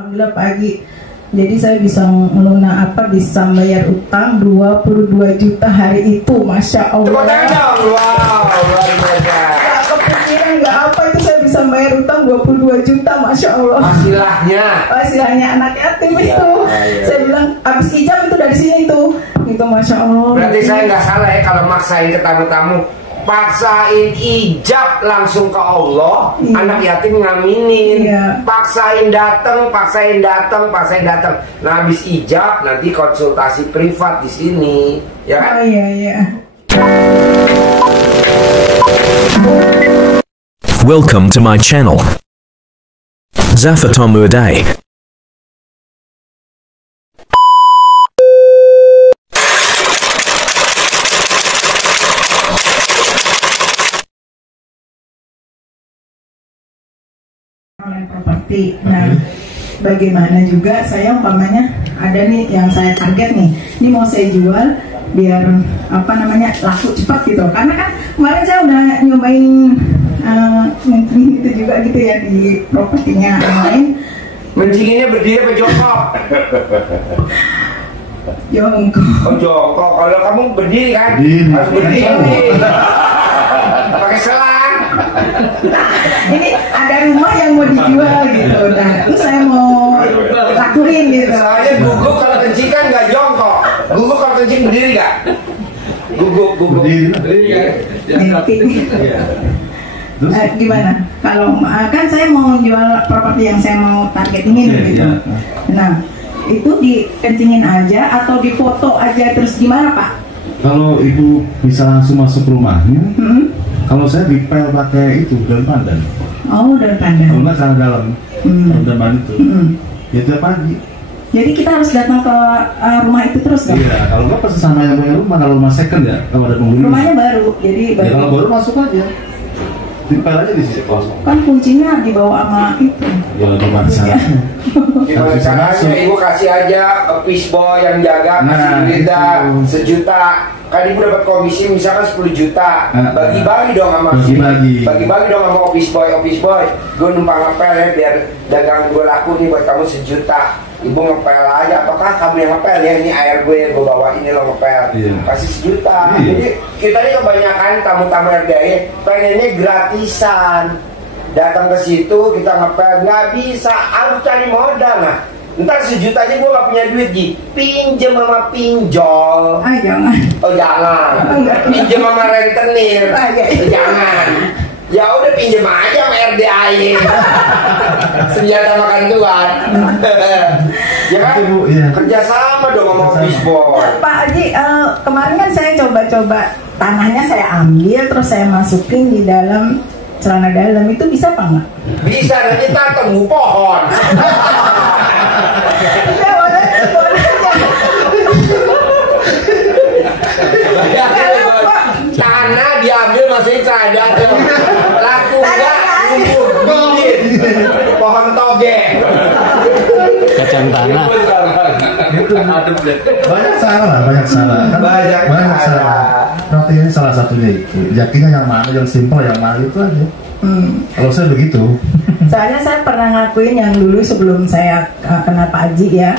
Alhamdulillah pagi. Jadi saya bisa bisa bayar utang 22 juta hari itu, Masya Allah. Tepuk tangan dong. Wow, luar biasa. Gak kepikiran, gak apa itu saya bisa bayar utang 22 juta, Masya Allah. Hasilnya anak yatim itu. Iya. Saya bilang, abis ijab itu dari sini tuh. Itu Masya Allah. Berarti saya nggak salah ya kalau maksain ke tamu-tamu. Paksain ijab langsung ke Allah, iya. Anak yatim ngaminin, iya. paksain datang. Nah habis ijab nanti konsultasi privat di sini, ya kan? Oh iya. Welcome to my channel, Zafatom Uday. Properti. Nah, bagaimana juga saya umpamanya ada nih yang saya target nih, ini mau saya jual biar laku cepat gitu. Karena kan kemarin saya udah nyobain itu juga gitu ya di propertinya yang lain. Mencinginya berdiri apa jongkok? Jongkok. Oh jongkok. Kalau kamu berdiri kan? Harus berdiri. Pakai selang. Ini ada rumah yang mau dijual gitu, nah itu saya mau lakuin gitu. Soalnya guguk kalau kencing kan nggak jongkok, guguk kalau kencing berdiri nggak? Guguk berdiri kan? Gimana? Kalau kan saya mau jual properti yang saya mau targetin gitu. Nah itu dikencingin aja atau difoto aja terus gimana Pak? Kalau ibu bisa langsung masuk rumahnya, kalau saya dipel pakai itu daun pandan. Oh, daun pandan. Kalau nggak sana dalam, daun itu. Ya tiap pagi. Jadi kita harus datang ke rumah itu terus kan? Iya, kalau nggak pasti sama yang punya rumah. Kalau rumah second ya, kalau ada penghuni. Rumahnya baru, jadi baru. Ya, kalau baru masuk aja. Dipel aja di situ kosong. Kan kuncinya dibawa sama itu. Ya gimana caranya? Gimana caranya? Ibu kasih aja office boy yang jaga, kasih duit sejuta. Kan ibu dapat komisi misalkan 10 juta, bagi-bagi dong sama bagi-bagi dong sama office boy. Gue numpang ngepel ya biar dagangan gue laku nih buat kamu 1 juta. Ibu ngepel aja, apakah kamu yang ngepel ya, ini air gue bawa ini lo ngepel, kasih 1 juta. Jadi kita ini kebanyakan tamu-tamu RDAY pengennya gratisan, datang ke situ kita ngepel, nggak bisa, harus cari modal. Nah ntar 1 juta aja gue gak punya duit, pinjem sama pinjol. Jangan. Oh jangan. Pinjem sama rentenir. Jangan. Ya udah pinjem aja sama RDAY. Senjata makan tuan. Ya kan? Kerja sama dong sama office boy. Pak Haji, kemarin kan saya coba-coba tanahnya saya ambil terus saya masukin di dalam celana dalam, itu bisa apa enggak? Bisa, nanti kita tunggu pohon. Tanah diambil masih celana dalam. Laku enggak? Pohon toge. Kacang tanah. Banyak salah. Nanti ini salah satunya itu. Yakinnya yang mana, yang simpel, yang mana itu aja. Kalau saya begitu. Soalnya saya pernah ngakuin yang dulu sebelum saya kenal Pak Haji ya.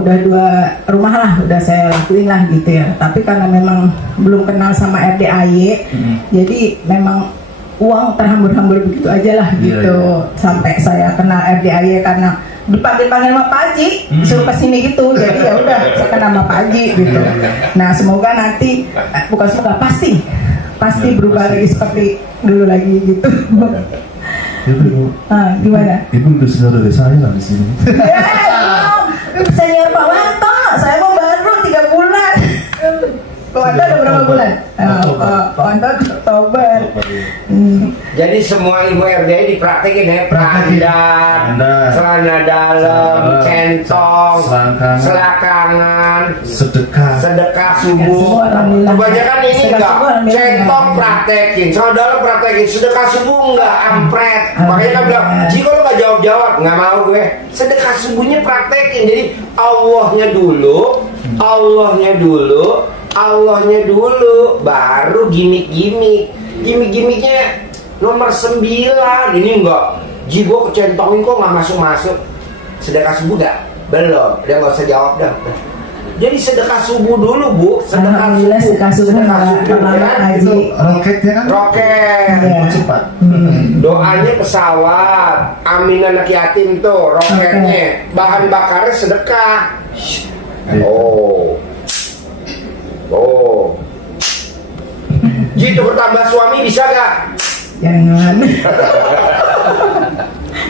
Udah 2 rumah lah udah saya lakuin lah gitu ya, tapi karena memang belum kenal sama RDAY, jadi memang uang terhambur-hambur begitu aja lah gitu. Sampai saya kenal RDAY karena dipanggil-panggil sama Pak Haji, suruh kesini gitu, jadi ya udah saya kenal sama Pak Haji gitu. Nah semoga nanti pasti berubah lagi seperti dulu lagi gitu. Ibu, gimana? Ibu udah saudara saya lah di sini. Senior Pak Wanto, saya mau baru 3 bulan. Pak Wanto udah berapa bulan? Pak Wanto Oktober. Jadi semua ilmu RDAY dipraktekin ya, peradan, celana dalam, centong, selakangan, sedekah subuh. Kebanyakan ini enggak, centong praktekin, celana dalam praktekin, sedekah subuh enggak, ampret. Makanya kan bilang, jika lo nggak jawab, nggak mau gue. Sedekah subuhnya praktekin, jadi Allahnya dulu, baru gimmick-gimmicknya nomor 9. Ini enggak, gue kecentongin kok nggak masuk. sedekah subuh nggak? Belum, dia nggak usah jawab dah. Jadi sedekah subuh dulu Bu, sedekah subuh ya, itu roketnya kan? Roket, ya. Cepat. Doanya pesawat, amin anak yatim tuh, roketnya, bahan bakarnya sedekah. Oh, gitu bertambah suami bisa gak? Jangan.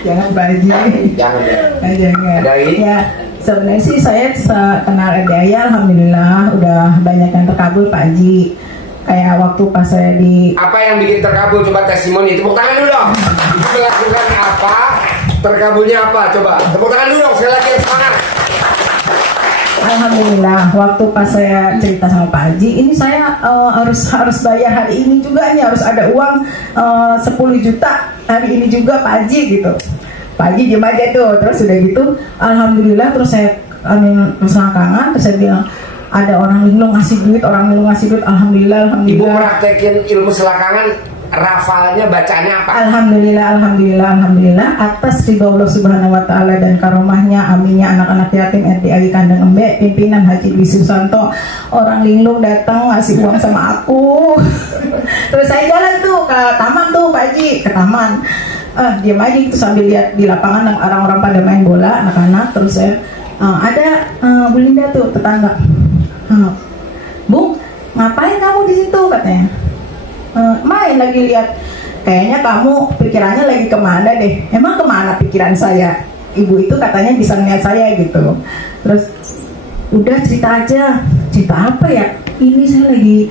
Jangan Pak Haji. Jangan ya. Jangan. Ada ini? Ya, sebenarnya sih saya kenal RDI, alhamdulillah udah banyak yang terkabul Pak Haji. Kayak waktu pas saya di... Apa yang bikin terkabul? Coba testimoni, tepuk tangan dulu dong. Melakukan apa? Terkabulnya apa? Coba tepuk tangan dulu dong, sekali lagi semangat. Alhamdulillah, waktu pas saya cerita sama Pak Haji, ini saya harus bayar hari ini juga nih, harus ada uang 10 juta hari ini juga Pak Haji gitu. Pak Haji diem aja tuh, terus udah gitu, alhamdulillah terus saya kangen, terus saya bilang ada orang linglung ngasih duit, alhamdulillah. Ibu praktekin ilmu selakangan, rafalnya bacanya apa? Alhamdulillah atas ridho Allah Subhanahu wa taala dan karomahnya, aminnya anak-anak yatim RDI Kandang Embe, pimpinan Haji Dwi Susanto, orang linglung datang ngasih uang sama aku. Terus saya jalan tuh ke taman tuh Pak Haji, ke taman. Diam aja itu sambil lihat di lapangan orang-orang pada main bola, anak-anak. Terus saya ada Bu Linda tuh tetangga. Bu, ngapain kamu di situ katanya? Main lagi lihat, kayaknya kamu pikirannya lagi kemana deh. Emang kemana pikiran saya? Ibu itu katanya bisa ngeliat saya gitu. Terus udah cerita aja. Cerita apa ya? Ini saya lagi,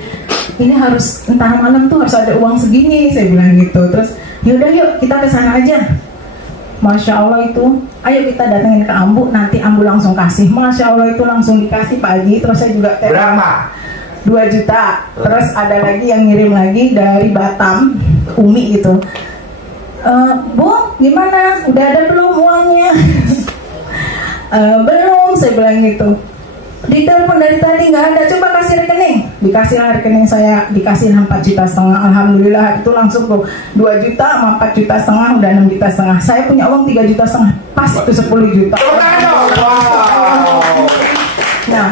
ini harus entar malam tuh harus ada uang segini, saya bilang gitu. Terus yaudah yuk kita kesana aja. Masya Allah itu, ayo kita datengin ke Ambu, nanti Ambu langsung kasih. Masya Allah itu langsung dikasih Pak Haji. Terus saya juga berapa? 2 juta. Terus ada lagi yang ngirim lagi dari Batam, Umi gitu. Bu, gimana? Udah ada belum uangnya? Belum, saya bilang gitu. Ditelepon dari tadi nggak ada, coba kasih rekening. Dikasih rekening saya, dikasih 4,5 juta. Alhamdulillah itu langsung tuh 2 juta sama 4,5 juta, udah 6,5 juta. Saya punya uang 3,5 juta, pas itu 10 juta. Nah,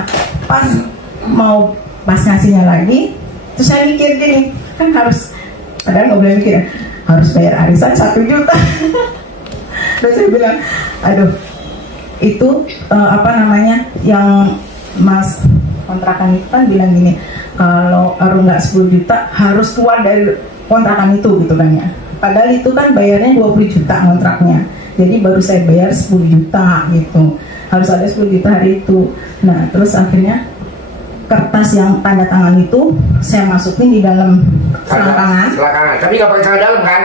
pas ngasihnya lagi, terus saya mikir gini, kan harus, padahal nggak boleh mikir, harus bayar arisan 1 juta. Terus saya bilang, aduh, itu yang Mas kontrakan itu kan bilang gini, kalau nggak 10 juta harus keluar dari kontrakan itu gitu kan ya. Padahal itu kan bayarnya 20 juta kontraknya, jadi baru saya bayar 10 juta gitu, harus ada 10 juta hari itu. Nah terus akhirnya kertas yang tanda tangan itu saya masukin di dalam selangkangan. Tapi nggak pakai celana dalam kan?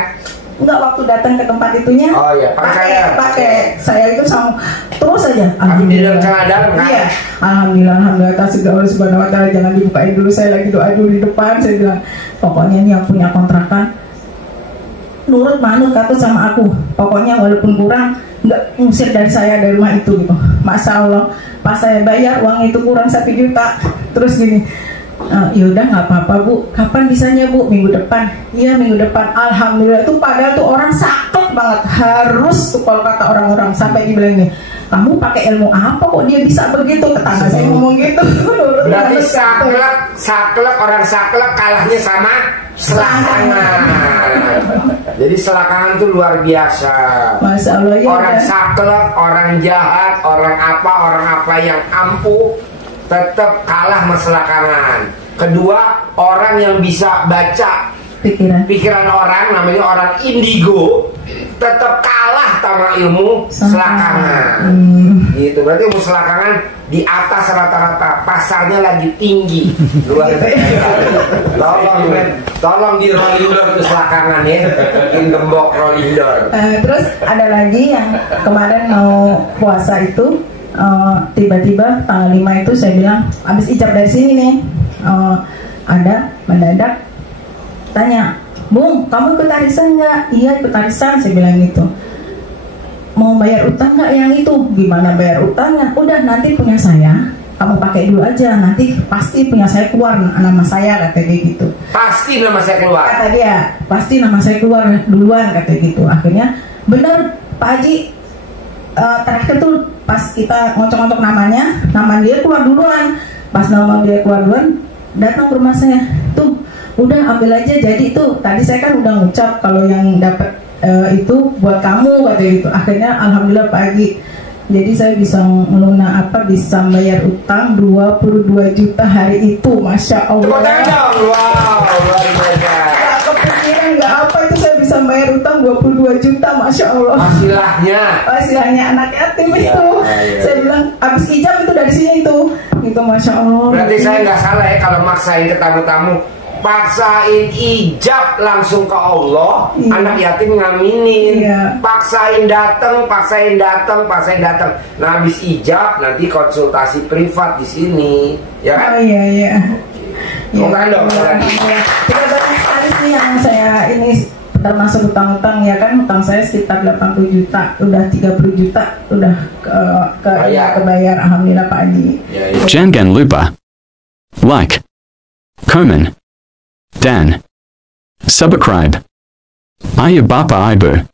Enggak, waktu datang ke tempat itunya. Oh iya, pakai. Saya itu sama terus aja. Tapi di dalam celana dalam kan? Iya. Alhamdulillah tasbih Allah Subhanahu wa taala, jangan dibukain dulu, saya lagi doa dulu di depan. Saya bilang, pokoknya ini yang punya kontrakan nurut manut kata sama aku. Pokoknya walaupun kurang enggak ngusir dari saya dari rumah itu gitu. Masya Allah, pas saya bayar uang itu kurang 1 juta. Terus gini, yaudah nggak apa-apa Bu, kapan bisanya Bu? Minggu depan. Iya minggu depan. Alhamdulillah, itu padahal tuh orang sakit banget, harus tuh kalau kata orang-orang, sampai dibilang nih, kamu pakai ilmu apa kok dia bisa begitu? Tetangga saya ngomong gitu. Berarti saklek orang saklek kalahnya sama selakangan. Jadi selakangan tuh luar biasa. Masya Allah, ya orang saklek, orang jahat, orang apa yang ampuh tetap kalah meselakangan. Kedua, orang yang bisa baca pikiran orang, namanya orang indigo, tetap kalah sama ilmu selakangan. Gitu. Berarti ilmu selakangan di atas rata-rata, pasarnya lagi tinggi. Luar biasa. Tolong di rolling door ke selakangan ya. Bikin gembok rolling door. Terus ada lagi yang kemarin mau puasa itu, tiba-tiba tanggal 5 itu saya bilang habis ijab dari sini nih, ada mendadak tanya, Bung, kamu ikut arisan nggak? Iya ikut arisan, saya bilang gitu. Mau bayar utang nggak yang itu? Gimana bayar utangnya? Udah nanti punya saya, kamu pakai dulu aja, nanti pasti punya saya keluar nama saya, kata dia gitu. Pasti nama saya keluar? Kata dia, pasti nama saya keluar duluan, kata gitu. Akhirnya bener Pak Haji, terakhir tuh pas kita ngocok-ngocok nama dia keluar duluan. Pas nama dia keluar duluan, datang ke rumah saya, tuh udah ambil aja, jadi tuh tadi saya kan udah ngucap kalau yang dapat itu buat kamu kata gitu. Akhirnya alhamdulillah pagi, jadi saya bisa bisa bayar utang 22 juta hari itu, masya Allah. Wow, luar biasa. Gak kepikiran nggak apa itu saya bisa bayar utang 22 juta, masya Allah. Hasilnya anak yatim itu. Saya bilang abis ijab itu dari sini itu, gitu masya Allah. Berarti saya nggak salah ya kalau maksain ke tamu-tamu. Paksain ijab langsung ke Allah, anak yatim ngaminin. Paksain datang. Nah habis ijab nanti konsultasi privat di sini, ya kan? Oh iya. Bukan dong. Tidak banyak sekali sih yang saya ini termasuk utang-utang ya kan, utang saya sekitar 80 juta, udah 30 juta udah kebayar, alhamdulillah Pak Haji. Jangan lupa like, comment, dan subscribe. Ayah Bapak Ibu.